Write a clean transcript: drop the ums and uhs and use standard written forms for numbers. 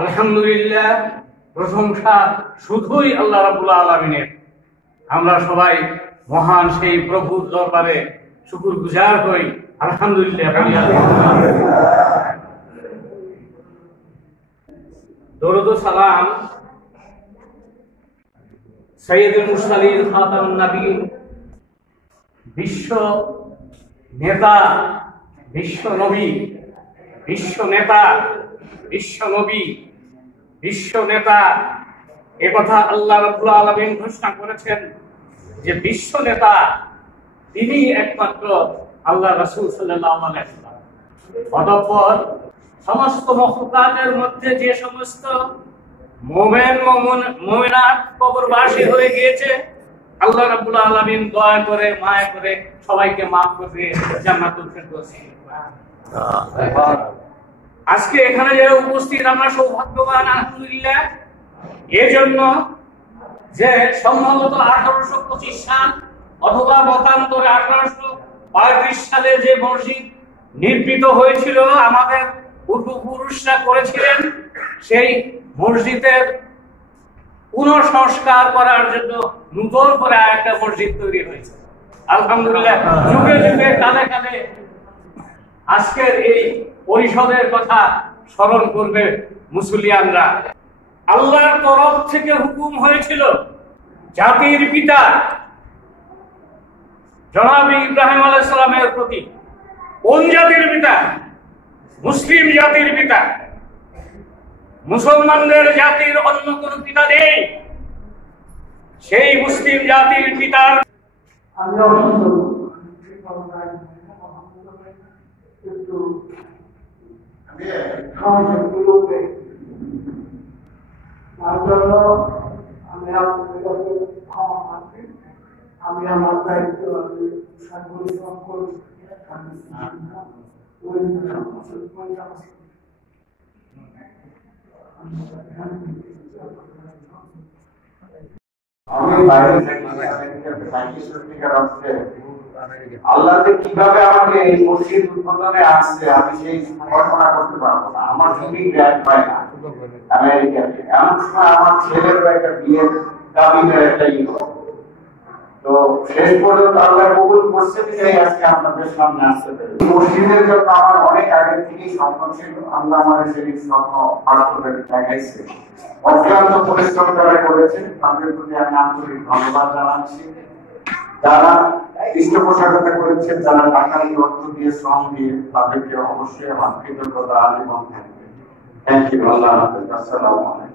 আলহামদুলিল্লাহ, প্রশংসা শুধুই আল্লাহ রাব্বুল আলামিনের। আমরা সবাই মহান সেই প্রভুর দরবারে শুকরগুজার হই। আলহামদুলিল্লাহ। দরুদ ও সালাম সাইয়্যিদুল মুরসালিন খাতামুন নবীন, বিশ্ব নেতা, বিশ্ব নবী, বিশ্ব নেতা, বিশ্ব নবী, বিশ্ব নেতা। একথা আল্লাহ রাব্বুল আলামিন ঘোষণা করেছেন যে বিশ্ব নেতা তিনি একমাত্র আল্লাহ রাসূল সাল্লাল্লাহু আলাইহি ওয়াসাল্লাম। অতঃপর সমস্ত মখলুকাতের মধ্যে যে সমস্ত মুমিন মুমিনাত কবরবাসী হয়ে গিয়েছে, আল্লাহ রাব্বুল আলামিন দয়া করে মায়া করে সবাইকে মাফ করে জান্নাতুল ফেরদৌস। আজকে এখানে যারা উপস্থিত আমরা সৌভাগ্যবান আলহামদুলিল্লাহ। এজন্য যে সম্ভবত 1825 সাল অথবা মতান্তরে 1835 সালে যে মসজিদ নির্মিত হয়েছিল, আমাদের পূর্বপুরুষরা করেছিলেন, সেই মসজিদের পুনঃসংস্কার করার জন্য নতুন করে একটা মসজিদ তৈরি হয়েছে। আলহামদুলিল্লাহ, যুগে যুগে কালে কালে আজকের এই পরিষদের কথা স্মরণ করবে মুসলিয়ানরা। আল্লাহর তরফ থেকে হুকুম হয়েছিল জাতির পিতা জনাব ইব্রাহিম আলাইহিস সালামের প্রতি। কোন জাতির পিতা? মুসলিম জাতির পিতা। মুসলমানদের জাতির অন্য কোন পিতা নেই। সেই মুসলিম জাতির পিতার আমি আমার দায়িত্ব পরিশ্রম করি। আমি বাইরে থেকে আল্লাহ যে কিভাবে আমাকে এই মসজিদ উদ্বোধনে আসছে আমি সেই কল্পনা করতে পারবো না। আমার ছবি গ্র্যান্ড পায় না আমেরিকাতে, এমন সময় আমার ছেলের একটা বিয়ের দাবিদের একটা তো শেষ পর্যন্ত আল্লাহ কবুল করছে, তাই আজকে আপনাদের সামনে আসতে পেরে। মসজিদের জন্য আমার অনেক আগে থেকেই স্বপ্ন ছিল, আল্লাহ আমার সেই স্বপ্ন বাস্তবে দেখাইছে। অক্লান্ত পরিশ্রম যারা করেছে তাদের প্রতি আমি আন্তরিক ধন্যবাদ জানাচ্ছি। যারা পৃষ্ঠপোষকতা করেছেন, যারা টাকা দিয়ে, অর্থ দিয়ে, শ্রম দিয়ে, তাদেরকে অবশ্যই আমার কৃতজ্ঞতা আজীবন থাকবে। Thank you. আল্লাহ হাফেজ। আসসালামু আলাইকুম।